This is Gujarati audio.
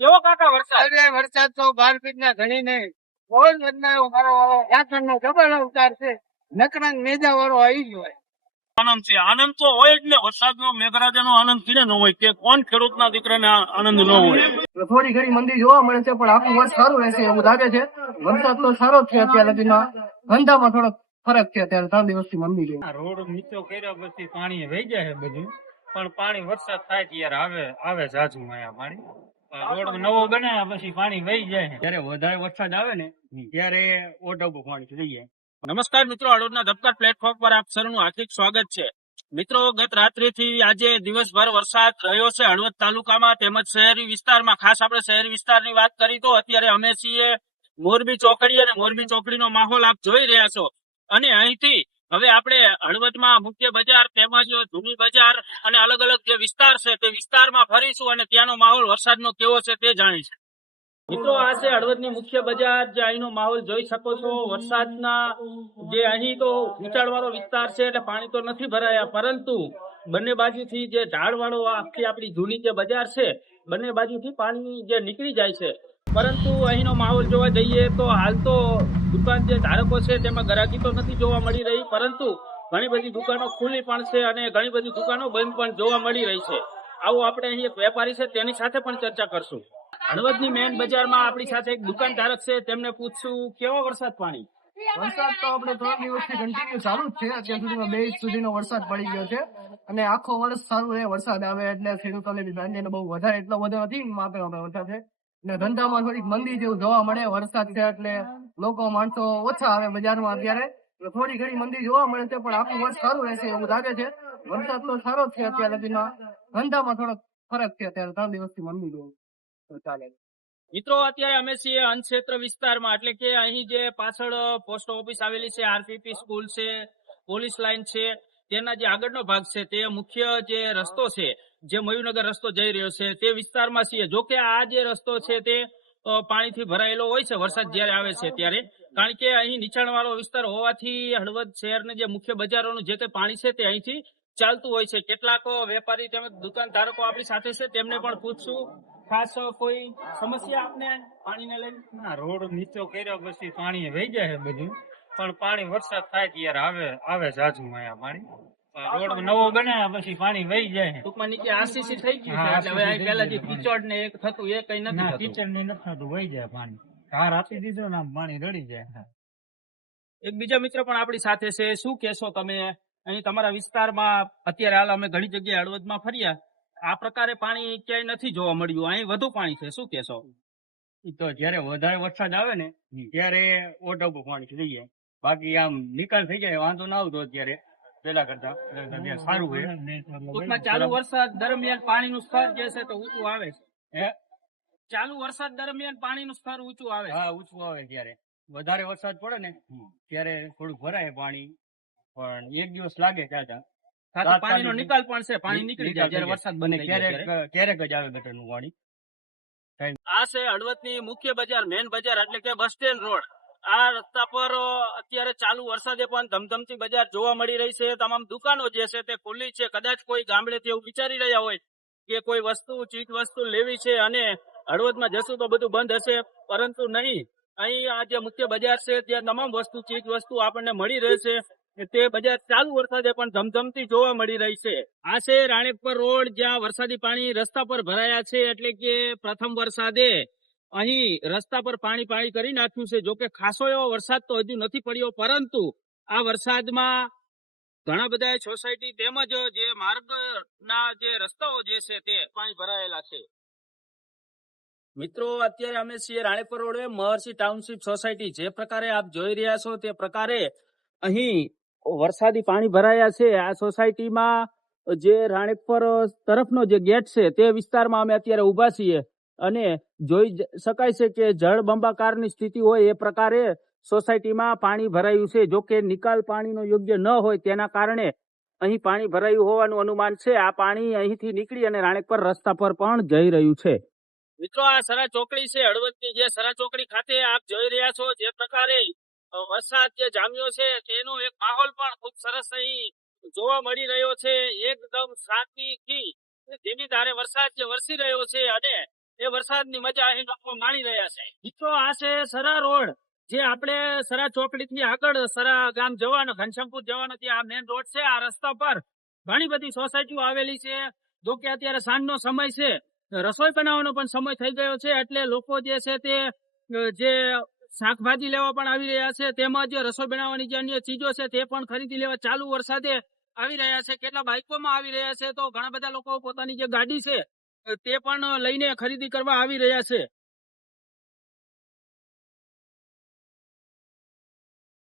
કેવો કાકા વરસાદ? અરે વરસાદ તો 12 ફીટ ના ઘણી નહીં, બહુ જ બદલાયો. મારો યાત્રા નો ડબલ અવતાર છે. નકરાંગ મેજા વાળો આવી ગયો. આનંદ છે, આનંદ તો હોય જ ને. વરસાદનો મેઘરાજાનો આનંદ કીને ન હોય કે કોણ ખેડૂતના દીકરાને આનંદ ન હોય. થોડી ઘણી મંદી જોવા મળે છે, પણ આખું વર્ષ સારું રહેશે એવું લાગે છે. વરસાદ તો સારો જ છે અત્યાર સુધીમાં. ધંધામાં થોડોક ફરક છે અત્યારે 3 દિવસથી મંદી જોઈ. રોડ નીચો કર્યા પછી પાણી વહી જાય બધું, પણ પાણી વરસાદ થાય ત્યારે આવે જાજુ અહીંયા પાણી. રોડ નવો બનાવ્યા પછી પાણી વહી જાય. જયારે વધારે વરસાદ આવે ને ત્યારે ઓટો પાણી થઈ જાય. નમસ્કાર મિત્રો, હળવદના ધબકાર પ્લેટફોર્મ પર આપ સૌનું હાર્દિક સ્વાગત છે. મિત્રો, ગત રાત્રિથી આજે દિવસભર વરસાદ રહ્યો છે હળવદ તાલુકામાં તેમજ શહેરી વિસ્તારમાં. ખાસ આપણે શહેરી વિસ્તારની વાત કરી તો અત્યારે અમે છીએ મોરબી ચોકડી, અને મોરબી ચોકડીનો માહોલ આપ જોઈ રહ્યા છો. અને અહીંથી હવે આપણે હળવદમાં મુખ્ય બજાર તેમજ જૂની બજાર અને અલગ અલગ જે વિસ્તાર છે તે વિસ્તારમાં ફરીશું અને ત્યાંનો માહોલ વરસાદનો કેવો છે તે જાણીશું. મિત્રો, આ છે હળવદની મુખ્ય બજાર, જે અહીંનો માહોલ જોઈ શકો છો. વરસાદના જે અહીં તો ઊંચાણવાળો વિસ્તાર છે એટલે પાણી તો નથી ભરાયા, પરંતુ બંને બાજુથી જે ઢાળવાળો આખી આપણી જૂની જે બજાર છે બંને બાજુથી પાણી જે નીકળી જાય છે. પરંતુ અહીંનો માહોલ જોવા જઈએ તો હાલ તો દુકાન જે ધારકો છે તેમાં ગ્રાહકી તો નથી જોવા મળી રહી, પરંતુ ઘણી બધી દુકાનો ખુલ્લી પણ છે અને ઘણી બધી દુકાનો બંધ પણ જોવા મળી રહી છે. આવો આપણે અહીં એક વેપારી છે તેની સાથે પણ ચર્ચા કરશું. હળવદની મેન બજારમાં આપણી સાથે એક દુકાનધારક છે, તેમને પૂછશું કેવો વરસાદ પાણી. વરસાદ તો આપણે 3 દિવસથી કન્ટિન્યુ ચાલુ જ છે. અત્યાર સુધીમાં 2 ઇંચ સુધીનો વરસાદ પડી ગયો છે, અને આખો વર્ષ સારું રહે. વરસાદ આવે એટલે ખેડૂતોને બી ધાન્યનો બહુ વધારે એટલો બધો નથી માપે વરસાદ છે, અને ધંધામાં થોડીક મંદી જેવું જોવા મળે. વરસાદ છે એટલે લોકો માણસો ઓછા આવે બજારમાં અત્યારે, થોડી ઘણી મંદી જોવા મળે છે, પણ આખું વર્ષ સારું રહેશે એવું લાગે છે. વરસાદ તો સારો જ છે અત્યાર સુધીમાં. ધંધામાં થોડોક ફરક છે અત્યારે 3 દિવસથી મંદી જોવું તો ચાલે. મિત્રો, અત્યારે અમે છીએ અનક્ષેત્ર વિસ્તારમાં, એટલે કે અહીં જે પાછળ પોસ્ટ ઓફિસ આવેલી છે, આરપીપી સ્કૂલ છે, પોલીસ લાઈન છે, તેના જે આગળનો ભાગ છે તે મુખ્ય જે રસ્તો છે, જે મયુરનગર રસ્તો જઈ રહ્યો છે તે વિસ્તારમાં છીએ. જો કે આ જે રસ્તો છે તે પાણીથી ભરાયેલો હોય છે વરસાદ જયારે આવે છે ત્યારે, કારણ કે અહીં નીચાણવાળો વિસ્તાર હોવાથી હળવદ શહેરના જે મુખ્ય બજારોનું જે કંઈ પાણી છે તે અહીંથી ચાલતું હોય છે. કેટલાક વેપારી તેમજ દુકાનધારકો આપણી સાથે છે, તેમને પણ પૂછશું ખાસ કોઈ સમસ્યા આપને પાણીને લઈને. રોડ નીચો કર્યા પછી પાણી વહી જાય બધું, પણ પાણી વરસાદ થાય ત્યારે આવે જાજુ અહીંયા પાણી. રોડ નવો બનાવ્યા પછી પાણી વહી જાય. ટૂંકમાં નીચે આરસીસી થઈ ગયું છે એટલે હવે અહીં પહેલા જે કીચડ ને એક થતું એ કઈ નથી થતું. કીચડ ને નથી થતું, વહી જાય પાણી. ધાર આપી દીધો ને પાણી રડી જાય. એક બીજા મિત્ર પણ આપણી સાથે છે, શું કહેશો તમે? અહીં તમારા વિસ્તારમાં અત્યારે હાલ અમે ઘણી જગ્યાએ હળવદમાં ફર્યા, આ પ્રકારે પાણી ક્યાંય નથી જોવા મળ્યું, અહીં વધુ પાણી છે, શું કહેશો? તો જયારે વધારે વરસાદ આવે ને ત્યારે ઓટો પાણી થઈ જાય. બાકી આમ નિકાલ થઈ જાય, વાંધો ના આવતો અત્યારે પેલા કરતા સારું હોય. ટૂંકમાં ચાલુ વરસાદ દરમિયાન પાણીનું સ્તર જે છે તો ઊંચું આવે છે. ચાલુ વરસાદ દરમિયાન પાણીનું સ્તર ઊંચું આવે. હા, ઊંચું આવે. જયારે વધારે વરસાદ પડે ને ત્યારે થોડું ભરાય પાણી, પણ 1 દિવસ લાગે ચાચા. પાણીનો નિકાલ પણ છે, પાણી નીકળી જાય જયારે વરસાદ બને. ક્યારેક જ આવે ગટરનું પાણી. આ છે હળવદની મુખ્ય બજાર, મેન બજાર, એટલે કે બસ સ્ટેન્ડ રોડ. આ રસ્તા પર અત્યારે ચાલુ વરસાદે પણ ધમધમતી બજાર જોવા મળી રહી છે. તમામ દુકાનો જે છે તે ખુલ્લી છે. કદાચ કોઈ ગામડેથી એવું વિચારી રહ્યા હોય કે કોઈ વસ્તુ ચીજ વસ્તુ લેવી છે અને હળવદમાં જશું તો બધું બંધ હશે, પરંતુ નહીં. અહીં આ જે મુખ્ય બજાર છે ત્યાં તમામ વસ્તુ ચીજ વસ્તુ આપણને મળી રહેશે. તે બજાર ચાલુ વરસાદે પણ ધમધમતી જોવા મળી રહી છે. આ છે રાણેપર રોડ, જ્યાં વરસાદી પાણી રસ્તા પર ભરાયા છે, એટલે કે પ્રથમ વરસાદે અહીં રસ્તા પર પાણી કરી નાખ્યું છે. જોકે ખાસો એવો વરસાદ તો હજુ નથી પડ્યો, પરંતુ આ વરસાદમાં ઘણા બધા સોસાયટી તેમજ જે માર્ગના જે રસ્તાઓ જે છે તે પાણી ભરાયેલા છે. મિત્રો, અત્યારે અમે છીએ રાણેપર રોડે મહર્ષિ ટાઉનશીપ સોસાયટી. જે પ્રકારે આપ જોઈ રહ્યા છો તે પ્રકારે અહીં વરસાદી પાણી ભરાયા છે. આ સોસાયટીમાં જે રાણેપર તરફનો જે ગેટ છે તે વિસ્તારમાં અમે અત્યારે ઉભા છીએ, અને જોઈ શકાય છે કે જળબંબાકારની સ્થિતિ હોય એ પ્રકારે સોસાયટીમાં પાણી ભરાયું છે. જો કે નિકાલ પાણીનો યોગ્ય ન હોય તેના કારણે અહીં પાણી ભરાયું હોવાનું અનુમાન છે. આ પાણી અહીંથી નીકળી અને રાણેપર રસ્તા પર પણ જઈ રહ્યું છે. મિત્રો, આ સરા ચોકડી છે હળવદની, જે સરા ચોકડી ખાતે આપ જોઈ રહ્યા છો જે પ્રકારે વરસાદ જે જામ્યો છે તેનો એક માહોલ પણ ખૂબ સરસ અહીં જોવા મળી રહ્યો છે. એકદમ શાંતિથી ધીમી ધારે વરસાદ જે વરસી રહ્યો છે, અને એ વરસાદની મજા અહીં લોકો માણી રહ્યા છે. મિત્રો આ છે સરા રોડ, જે આપણે સરા ચોકડી થી આગળ સરા ગામ જવાનો, ઘનશ્યામપુર જવાનો ત્યાં આ મેન રોડ છે. આ રસ્તા પર ઘણી બધી સોસાયટીઓ આવેલી છે. જો કે અત્યારે સાંજનો સમય છે, રસોઈ બનાવવાનો પણ સમય થઈ ગયો છે, એટલે લોકો જે છે તે જે શાકભાજી લેવા પણ આવી રહ્યા છે, તેમજ રસોઈ બનાવવાની જે અન્ય ચીજો છે તે પણ ખરીદી લેવા ચાલુ વરસાદે આવી રહ્યા છે. કેટલા બાઇકોમાં આવી રહ્યા છે, તો ઘણા બધા લોકો પોતાની જે ગાડી છે તે પણ લઈને ખરીદી કરવા આવી રહ્યા છે.